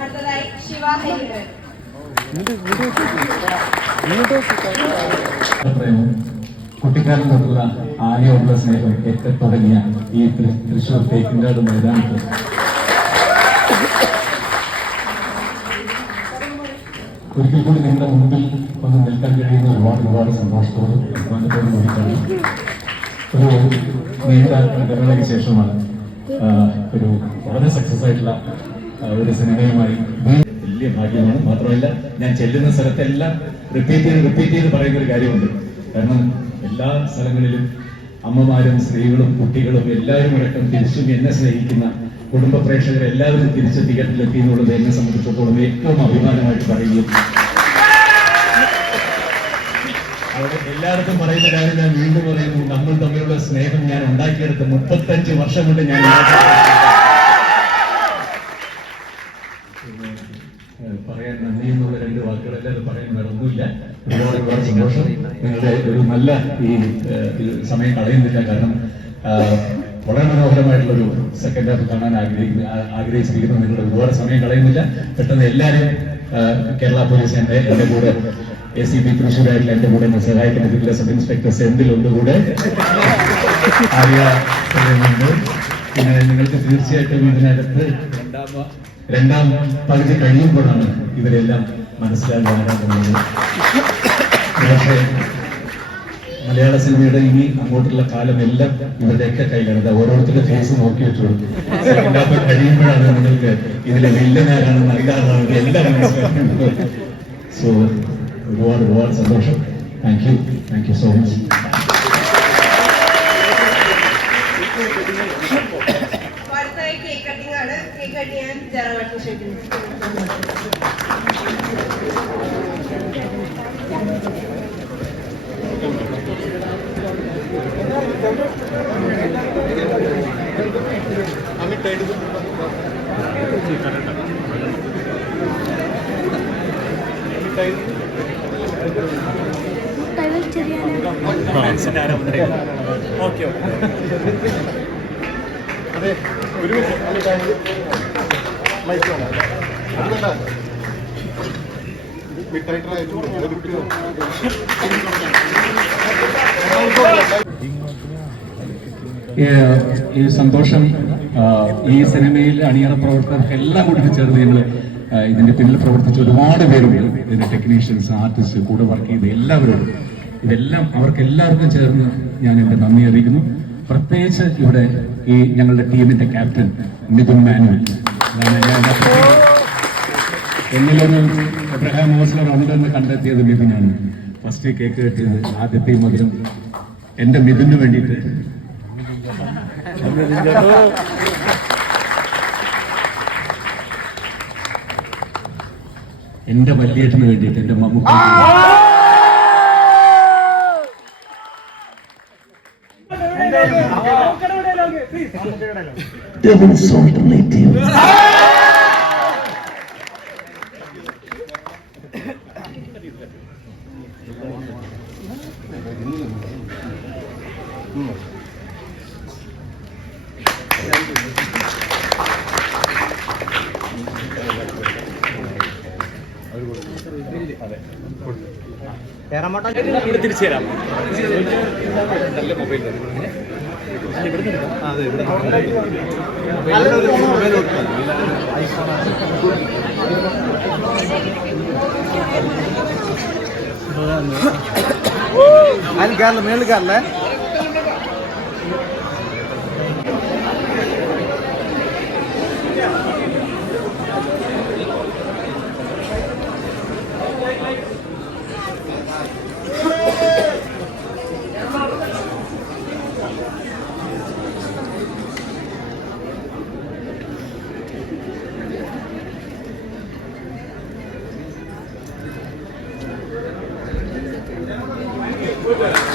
അടുത്തതായി ശിവ ഹരിഹരൻ. കുട്ടിക്കാലം തൊട്ടുള്ള ആനയോടുള്ള സ്നേഹം ഒക്കെ തുടങ്ങിയ ഈ തൃശ്ശൂർ തേക്കിൻകാട് മൈതാനത്ത് ഒരിക്കൽ കൂടി നിങ്ങളുടെ മുമ്പിൽ ഒന്ന് നിൽക്കാൻ കഴിയുന്ന ഒരുപാട് സന്തോഷത്തോടും ബഹുമാനത്തോടും കൂടിയിട്ടാണ്. ഒരു നീണ്ട ഇടവേളയ്ക്ക് ശേഷമാണ് ഒരു വളരെ സക്സസ് ആയിട്ടുള്ള ഒരു സിനിമയുമായി വലിയ ഭാഗ്യമാണ്. മാത്രമല്ല ഞാൻ ചെല്ലുന്ന സ്ഥലത്തെല്ലാം റിപ്പീറ്റ് ചെയ്ത് പറയുന്ന ഒരു കാര്യമുണ്ട്. കാരണം എല്ലാ സ്ഥലങ്ങളിലും അമ്മമാരും സ്ത്രീകളും കുട്ടികളും എല്ലാവരും അടക്കം തിരിച്ചും എന്നെ സ്നേഹിക്കുന്ന കുടുംബ പ്രേക്ഷകർ എല്ലാവരും തിരിച്ച് തിയേറ്ററിലെത്തി എന്നുള്ളത് എന്നെ സംബന്ധിച്ചിടത്തോളം ഏറ്റവും അഭിമാനമായിട്ട് പറയുകയും അവിടെ എല്ലാവർക്കും പറയുന്ന കാര്യം ഞാൻ വീണ്ടും പറയുന്നു. നമ്മൾ തമ്മിലുള്ള സ്നേഹം ഞാൻ ഉണ്ടാക്കിയെടുത്ത് 35 വർഷം കൊണ്ട് ഞാൻ പറയാൻ നന്ദി എന്നുള്ള 2 വാക്കുകളല്ല, അത് പറയാൻ വേറെ ഒന്നുമില്ല. ഒരുപാട് സന്തോഷം. നിങ്ങളുടെ ഒരു നല്ല ഈ സമയം കളയുന്നില്ല. കാരണം വളരെ മനോഹരമായിട്ടുള്ളൊരു സെക്കൻഡ് ഹാഫ് കാണാൻ ആഗ്രഹിച്ചിരിക്കുന്നു. നിങ്ങളുടെ ഒരുപാട് സമയം കളയുന്നില്ല. പെട്ടെന്ന് എല്ലാവരും കേരള പോലീസ് എന്റെ കൂടെ ACP തൃശ്ശൂരായിട്ടുള്ള എന്റെ കൂടെ എന്നെ സഹായിക്കുന്ന സബ് ഇൻസ്പെക്ടർ സെന്തിലുണ്ട് കൂടെ ആര്യ പറയുന്നുണ്ട്. പിന്നെ നിങ്ങൾക്ക് തീർച്ചയായിട്ടും ഇതിനകത്ത് രണ്ടാം പകുതി കഴിയുമ്പോഴാണ് ഇവരെല്ലാം മനസ്സിലാകാനാകുന്നത്. പക്ഷേ മലയാള സിനിമയുടെ ഇനി അങ്ങോട്ടുള്ള കാലം എല്ലാം ഇവരുടെയൊക്കെ കയ്യിലാണ്. ഓരോരുത്തരുടെ ഫേസ് നോക്കി വെച്ചോളൂ. കഴിയുമ്പോഴാണ് നിങ്ങൾക്ക് ഇതിലെ വില്ലനാരാണ് നല്ലതാണ് എല്ലാം മനസ്സിലാക്കുന്നത്. സോ ഒരുപാട് സന്തോഷം. Thank you so much. അതെ ഒരു ഈ സന്തോഷം ഈ സിനിമയിൽ അണിയറ പ്രവർത്തകർക്ക് എല്ലാം കൂടി ചേർന്ന് ഞങ്ങൾ ഇതിന്റെ പിന്നിൽ പ്രവർത്തിച്ച ഒരുപാട് പേരുണ്ട്. ഇതിന്റെ ടെക്നീഷ്യൻസ്, ആർട്ടിസ്റ്റ്, കൂടെ വർക്ക് ചെയ്ത് എല്ലാവരോടും ഇതെല്ലാം അവർക്ക് എല്ലാവർക്കും ചേർന്ന് ഞാൻ എന്റെ നന്ദി അറിയിക്കുന്നു. പ്രത്യേകിച്ച് ഇവിടെ ഈ ഞങ്ങളുടെ ടീമിന്റെ ക്യാപ്റ്റൻ മിഥുൻ മാനുവൽ. എന്നിലൊരു എബ്രഹാം മോസ്ലർ ഉണ്ടെന്ന് കണ്ടെത്തിയത് മിഥുനാണ്. ഫസ്റ്റ് കേക്ക് കെട്ടിയത് ആദ്യത്തെ മധുരം എന്റെ മിഥുന് വേണ്ടിയിട്ട്. എന്റെ വല്യേട്ടന് വേണ്ടിയിട്ട്, എന്റെ മമ്മൂക്ക. Devil's alternative. ഇവിടെ തിരിച്ചു തരാം. നല്ല മൊബൈൽ അതിൽ കയറില്ല, മേളിൽ കയറില്ലേ? Good.